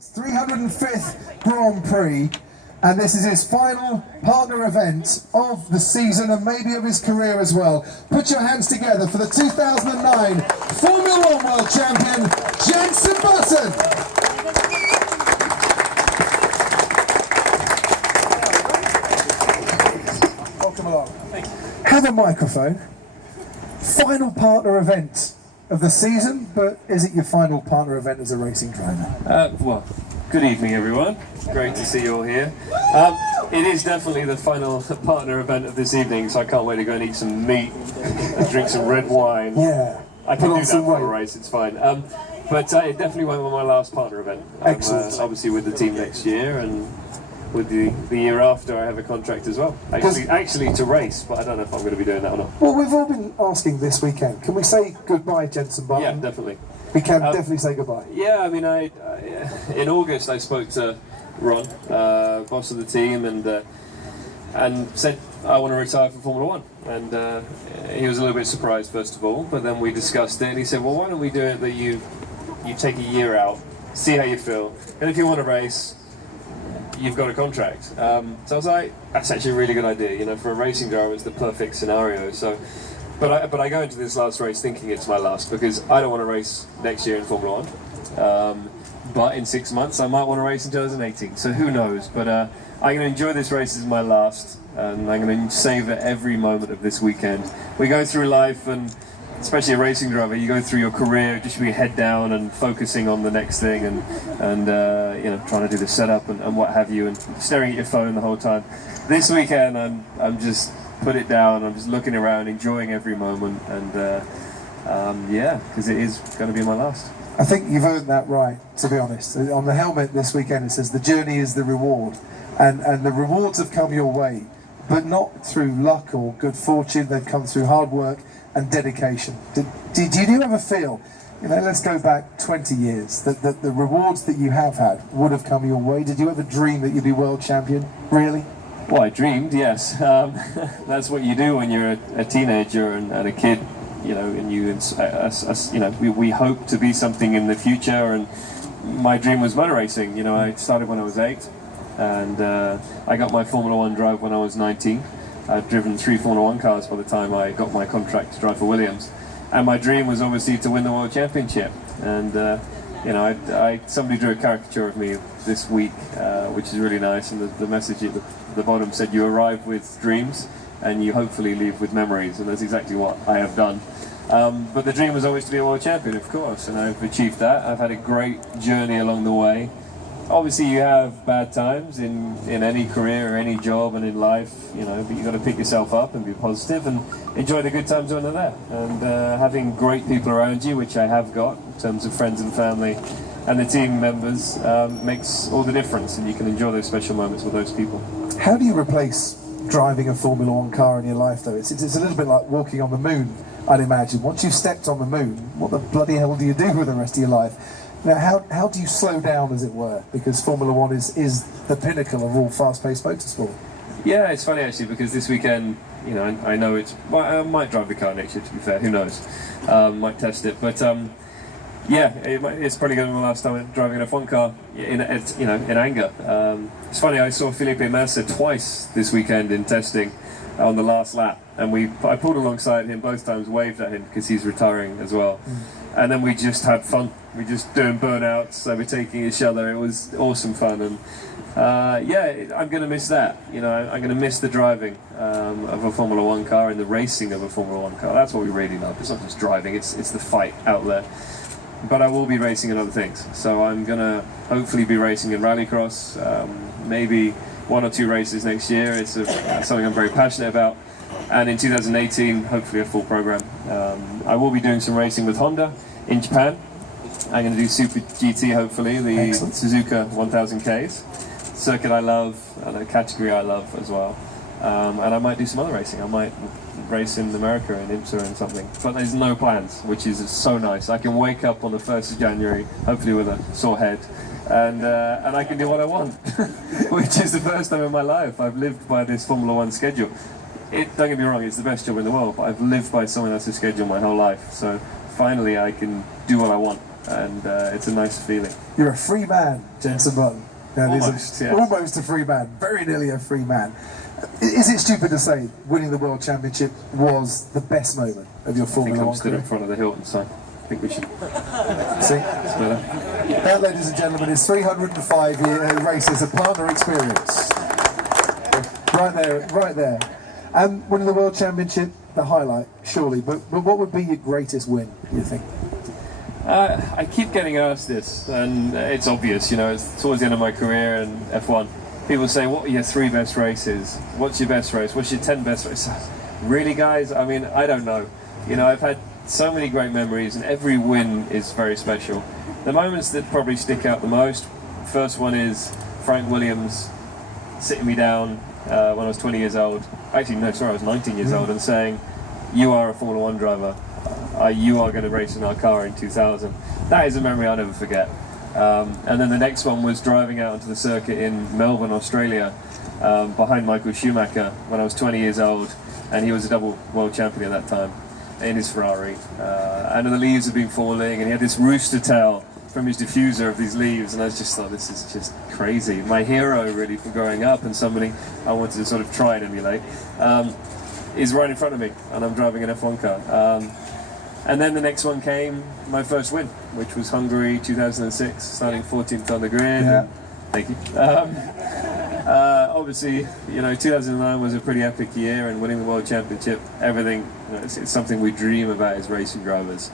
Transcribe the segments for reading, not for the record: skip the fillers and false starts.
305th Grand Prix, and this is his final partner event of the season and maybe of his career as well. Put your hands together for the 2009 Formula 1 World Champion, Jenson Button. Welcome along. Thank you. Have a microphone. Final partner event of the season, but is it your final partner event as a racing driver? Well, good evening everyone. Great to see you all here. It is definitely the final partner event of this evening, so I can't wait to go and eat some meat and drink some red wine. Yeah. I can do that for a race, it's fine. But it definitely won't be my last partner event. Excellent. Obviously with the team next year, and with the year after I have a contract as well. Actually to race, but I don't know if I'm going to be doing that or not. Well, we've all been asking this weekend, can we say goodbye, Jenson Button? Yeah, definitely. We can definitely say goodbye. Yeah, I mean, in August I spoke to Ron, boss of the team, and said I want to retire from Formula 1. And he was a little bit surprised first of all, but then we discussed it, and he said, well, why don't we do it that you take a year out, see how you feel, and if you want to race, you've got a contract. So I was like, that's actually a really good idea. You know, for a racing driver, it's the perfect scenario. So, but I go into this last race thinking it's my last, because I don't want to race next year in Formula 1. But in 6 months, I might want to race in 2018. So who knows? But I'm going to enjoy this race as my last, and I'm going to savor every moment of this weekend. We go through life, and especially a racing driver, you go through your career just with your head down and focusing on the next thing, and you know, trying to do the setup and what have you, and staring at your phone the whole time. This weekend, I'm just put it down. I'm just looking around, enjoying every moment, and yeah, because it is going to be my last. I think you've earned that right, to be honest. On the helmet this weekend it says the journey is the reward, and the rewards have come your way, but not through luck or good fortune. They've come through hard work and dedication. Did you ever feel, you know, let's go back 20 years, that the rewards that you have had would have come your way? Did you ever dream that you'd be world champion, really? Well, I dreamed, yes. That's what you do when you're a teenager and a kid, you know, and you know, we hope to be something in the future, and my dream was motor racing. You know, I started when I was 8, and I got my Formula 1 drive when I was 19. I'd driven 3 Formula 1 cars by the time I got my contract to drive for Williams, and my dream was obviously to win the World Championship. And you know, somebody drew a caricature of me this week, which is really nice, and the message at the bottom said, "You arrive with dreams, and you hopefully leave with memories," and that's exactly what I have done. But the dream was always to be a world champion, of course, and I've achieved that. I've had a great journey along the way. Obviously you have bad times in any career or any job and in life, you know, but you've got to pick yourself up and be positive and enjoy the good times when they're there. And having great people around you, which I have got in terms of friends and family and the team members, makes all the difference, and you can enjoy those special moments with those people. How do you replace driving a Formula 1 car in your life, though? It's a little bit like walking on the moon, I'd imagine. Once you've stepped on the moon, what the bloody hell do you do with the rest of your life? Now, how do you slow down, as it were? Because Formula 1 is the pinnacle of all fast-paced motorsport. Yeah, it's funny actually, because this weekend, you know, I know it's... Well, I might drive the car next year, to be fair, who knows? Might test it, but yeah, it's probably going to be the last time I'm driving an F1 car in anger. It's funny, I saw Felipe Massa twice this weekend in testing on the last lap, and I pulled alongside him both times, waved at him because he's retiring as well. And then we just had fun. We just doing burnouts, overtaking each other. It was awesome fun, and yeah, I'm going to miss that. You know, I'm going to miss the driving of a Formula 1 car and the racing of a Formula 1 car. That's what we really love. It's not just driving; it's the fight out there. But I will be racing in other things. So I'm going to hopefully be racing in rallycross, maybe 1 or 2 races next year. It's something I'm very passionate about. And in 2018, hopefully a full program. I will be doing some racing with Honda in Japan. I'm going to do Super GT, hopefully, the Excellent. Suzuka 1000Ks. Circuit I love, and a category I love as well. And I might do some other racing. I might race in America, in IMSA and something. But there's no plans, which is so nice. I can wake up on the 1st of January, hopefully with a sore head, and I can do what I want, which is the first time in my life I've lived by this Formula 1 schedule. Don't get me wrong, it's the best job in the world, but I've lived by someone else's schedule my whole life. So finally I can do what I want. and it's a nice feeling. You're a free man, Jenson Button. Almost, yes. Almost a free man, very nearly a free man. Is it stupid to say winning the World Championship was the best moment of your I think Formula I'm 1 stood career? in front of the Hilton, so I think we should. See? Better. That, ladies and gentlemen, is 305 races of partner experience. Right there, right there. And winning the World Championship, the highlight, surely. But what would be your greatest win, you think? I keep getting asked this, and it's obvious, you know, it's towards the end of my career in F1. People say, what are your 3 best races? What's your best race? What's your 10 best races? Really, guys? I mean, I don't know. You know, I've had so many great memories, and every win is very special. The moments that probably stick out the most, first one is Frank Williams sitting me down when I was 20 years old. Actually, no, sorry, I was 19 years old, and saying, you are a Formula 1 driver. You are going to race in our car in 2000. That is a memory I'll never forget. And then the next one was driving out onto the circuit in Melbourne, Australia, behind Michael Schumacher when I was 20 years old, and he was a double world champion at that time in his Ferrari. And the leaves had been falling, and he had this rooster tail from his diffuser of these leaves, and I just thought, this is just crazy. My hero, really, from growing up, and somebody I wanted to sort of try and emulate, is right in front of me, and I'm driving an F1 car. And then the next one came, my first win, which was Hungary 2006, starting 14th on the grid. Yeah. Thank you. Obviously, you know, 2009 was a pretty epic year, and winning the World Championship, everything, you know, it's something we dream about as racing drivers.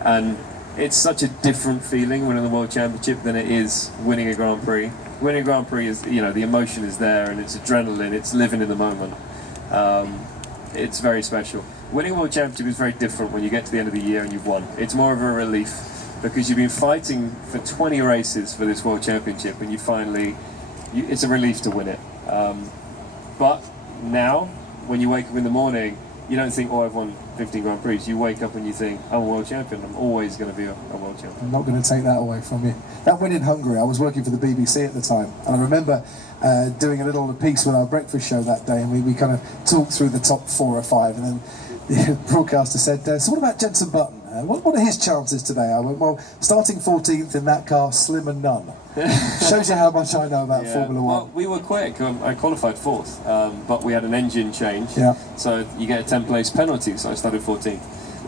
And it's such a different feeling winning the World Championship than it is winning a Grand Prix. Winning a Grand Prix is, you know, the emotion is there, and it's adrenaline, it's living in the moment. It's very special. Winning a World Championship is very different when you get to the end of the year and you've won. It's more of a relief, because you've been fighting for 20 races for this World Championship, and you finally, it's a relief to win it. But now, when you wake up in the morning, you don't think, oh, I've won 15 Grand Prix. You wake up and you think, I'm a world champion. I'm always going to be a world champion. I'm not going to take that away from you. That win in Hungary, I was working for the BBC at the time, and I remember doing a little piece with our breakfast show that day, and we kind of talked through the top 4 or 5, and then the broadcaster said, so what about Jenson Button? What are his chances today? I went, well, starting 14th in that car, slim and none. Shows you how much I know about Formula 1. Well, we were quick. I qualified 4th, but we had an engine change, so you get a 10-place penalty, so I started 14th.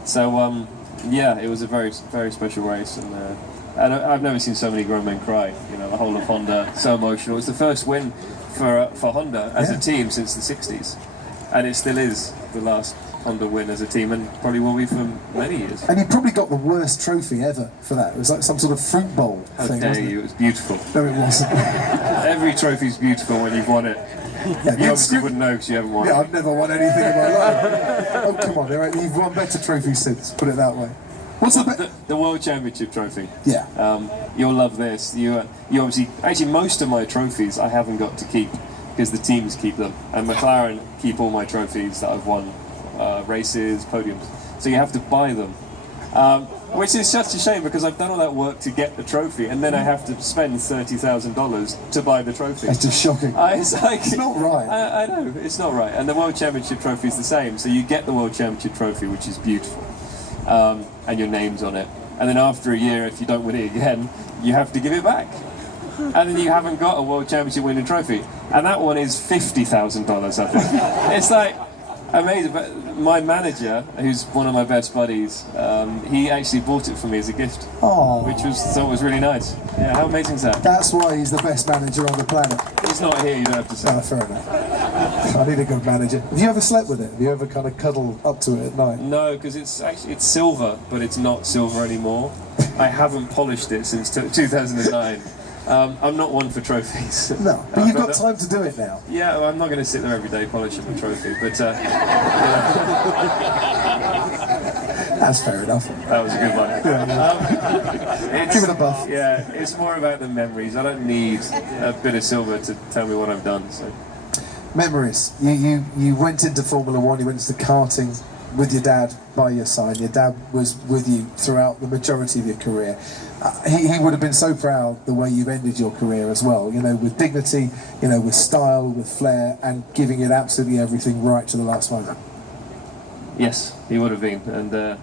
So, yeah, it was a very, very special race, and I've never seen so many grown men cry. You know, the whole of Honda, so emotional. It was the first win for Honda as a team since the 60s, and it still is the last Honda win as a team, and probably will be for many years. And you probably got the worst trophy ever for that. It was like some sort of fruit bowl thing, wasn't it? It was beautiful. No, it wasn't. Every trophy's beautiful when you've won it. Yeah, you obviously wouldn't know because you haven't won it. Yeah, I've never won anything in my life. Oh, come on, you've won better trophies since, put it that way. What's the World Championship trophy? Yeah. You'll love this. You obviously, actually, most of my trophies I haven't got to keep, because the teams keep them, and McLaren keep all my trophies that I've won. Races, podiums, so you have to buy them, which is such a shame, because I've done all that work to get the trophy, and then I have to spend $30,000 to buy the trophy. It's just shocking. It's not right. I know, it's not right. And the World Championship trophy is the same, so you get the World Championship trophy, which is beautiful, and your name's on it, and then after a year, if you don't win it again, you have to give it back, and then you haven't got a World Championship winning trophy, and that one is $50,000, I think. It's like amazing. But my manager, who's one of my best buddies, he actually bought it for me as a gift, which was really nice. Yeah, how amazing is that? That's why he's the best manager on the planet. He's not here, you don't have to say. Oh, fair enough. I need a good manager. Have you ever slept with it? Have you ever kind of cuddled up to it at night? No, because it's silver, but it's not silver anymore. I haven't polished it since 2009. I'm not one for trophies. No, but you've got time to do it now. Yeah, well, I'm not going to sit there every day polishing the trophy, but that's fair enough. That was a good one. Yeah. Give it a buff. Yeah, it's more about the memories. I don't need a bit of silver to tell me what I've done. So. Memories. You went into Formula 1, you went into karting with your dad by your side. Your dad was with you throughout the majority of your career. He would have been so proud the way you've ended your career as well, you know, with dignity, you know, with style, with flair, and giving it absolutely everything right to the last moment. Yes, he would have been, and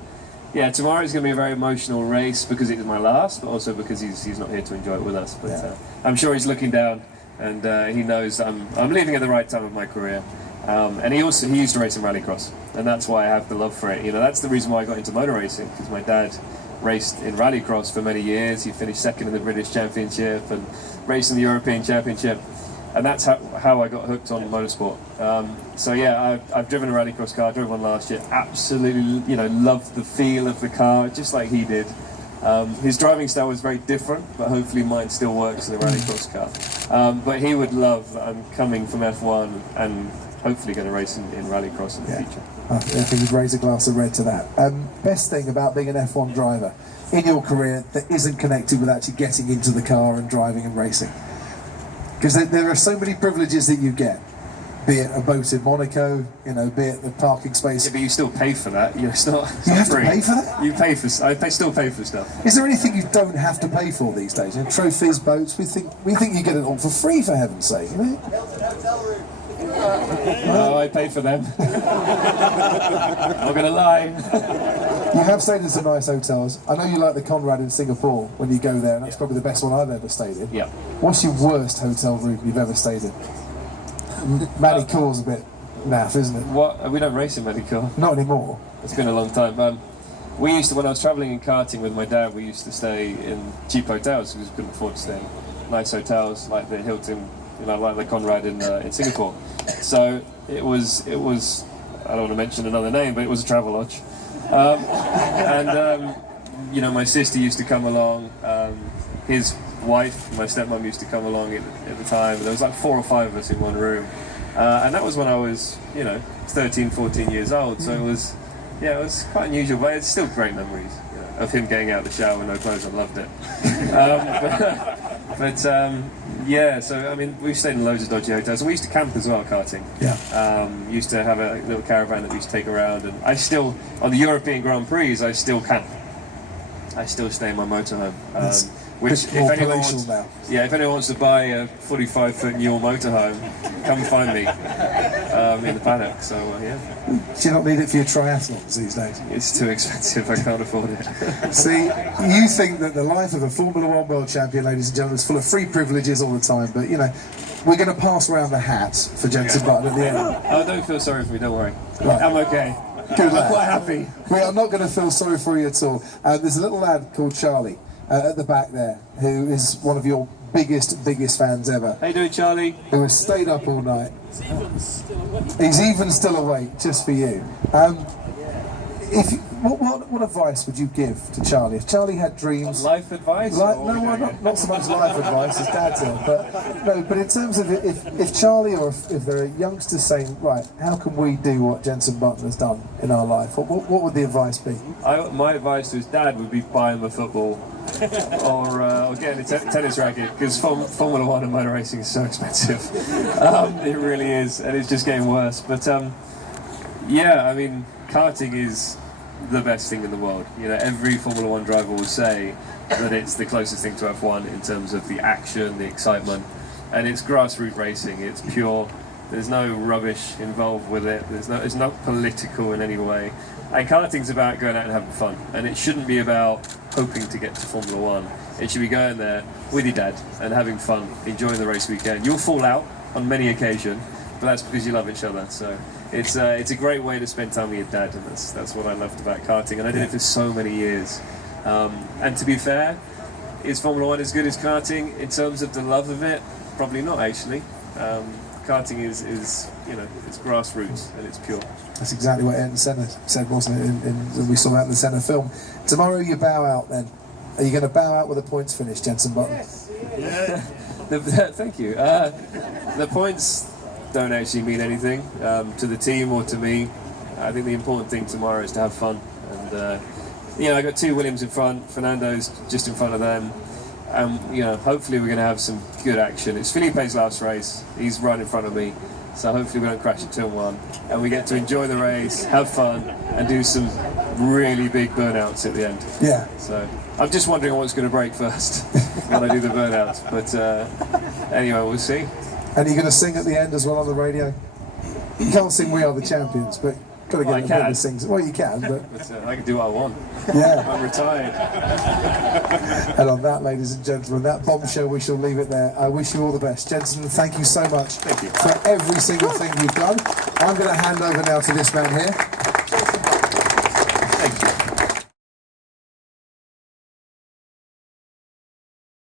Yeah, tomorrow's going to be a very emotional race because it is my last, but also because he's not here to enjoy it with us. But I'm sure he's looking down, and he knows that I'm leaving at the right time of my career. And he used to race in rallycross, and that's why I have the love for it. You know, that's the reason why I got into motor racing, because my dad raced in rallycross for many years. He finished second in the British Championship and raced in the European Championship, and that's how I got hooked on motorsport. So yeah, I've driven a rallycross car, drove one last year, absolutely, you know, loved the feel of the car, just like he did. His driving style was very different, but hopefully mine still works in a rallycross car. But he would love that I'm coming from F1 and hopefully going to race in rallycross in the future. I think you'd raise a glass of red to that. Best thing about being an F1 driver in your career that isn't connected with actually getting into the car and driving and racing? Because there are so many privileges that you get, be it a boat in Monaco, you know, be it the parking space. Yeah, but you still pay for that. It's not you have free. To pay for that? You pay for. Still pay for stuff. Is there anything you don't have to pay for these days? You know, trophies, boats. We think you get it all for free, for heaven's sake. You know? No, I pay for them. I'm not going to lie. You have stayed in some nice hotels. I know you like the Conrad in Singapore when you go there, and that's probably the best one I've ever stayed in. Yeah. What's your worst hotel room you've ever stayed in? Matty Core's a bit naff, isn't it? What? We don't race in Medical. Not anymore. It's been a long time. We used to, when I was travelling in karting with my dad, we used to stay in cheap hotels because we couldn't afford to stay in nice hotels like the Hilton, you know, like the Conrad in Singapore. So it was. I don't want to mention another name, but it was a travel lodge. You know, my sister used to come along. His wife, my stepmom, used to come along at the time. There was like 4 or 5 of us in one room, and that was when I was, you know, 13, 14 years old. So it was quite unusual, but it's still great memories, you know, of him getting out of the shower, no clothes. I loved it. Yeah, so I mean, we've stayed in loads of dodgy hotels, and we used to camp as well, karting. Yeah. Used to have a little caravan that we used to take around, and I still, on the European Grand Prix, I still camp. I still stay in my motorhome. Which, if anyone wants to buy a 45-foot Newell motorhome, come find me in the paddock. So yeah. Do you not need it for your triathlons these days? It's too expensive. I can't afford it. See, you think that the life of a Formula One world champion, ladies and gentlemen, is full of free privileges all the time, but you know, we're going to pass around the hat for Jenson Button at the end. Oh, don't feel sorry for me. Don't worry. Right. I'm okay. Good I'm quite happy. We are not going to feel sorry for you at all. There's a little lad called Charlie at the back there, who is one of your biggest fans ever. How you doing, Charlie? Who has stayed up all night. He's even still awake, just for you. What advice would you give to Charlie? If Charlie had dreams... Life advice? Not so much life advice as Dad's on, but in terms of if Charlie or if there are youngsters saying, right, how can we do what Jenson Button has done in our life? What would the advice be? My advice to his dad would be buy him a football or getting a tennis racket, because Formula One and motor racing is so expensive. It really is, and it's just getting worse. But yeah, I mean, karting is the best thing in the world. You know, every Formula One driver will say that it's the closest thing to F1 in terms of the action, the excitement, and it's grassroots racing. It's pure. There's no rubbish involved with it. It's not political in any way. And karting's about going out and having fun, and it shouldn't be about hoping to get to Formula One. It should be going there with your dad and having fun, enjoying the race weekend. You'll fall out on many occasions, but that's because you love each other. So it's a great way to spend time with your dad, and that's what I loved about karting, and I did it for so many years. And to be fair, is Formula One as good as karting in terms of the love of it? Probably not, actually. Karting is you know, it's grassroots and it's pure. That's exactly what Ayrton Senna said, wasn't it? We saw that in the Senna film. Tomorrow you bow out then. Are you going to bow out with a points finish, Jenson Button? Yeah. Thank you. The points don't actually mean anything to the team or to me. I think the important thing tomorrow is to have fun. And you know, I got 2 Williams in front. Fernando's just in front of them. You know, hopefully we're going to have some good action. It's Felipe's last race. He's right in front of me. So hopefully we don't crash at 2-1. And we get to enjoy the race, have fun, and do some really big burnouts at the end. Yeah. So I'm just wondering what's going to break first when I do the burnouts. But anyway, we'll see. And you're going to sing at the end as well on the radio? You can't sing We Are the Champions, but got to Well, get I a bit can. of things. Well, you can, but But I can do what I want. yeah. I'm retired. And on that, ladies and gentlemen, that bombshell, we shall leave it there. I wish you all the best. Jenson, thank you so much Thank you. for every single thing you've done. I'm going to hand over now to this man here. Thank you.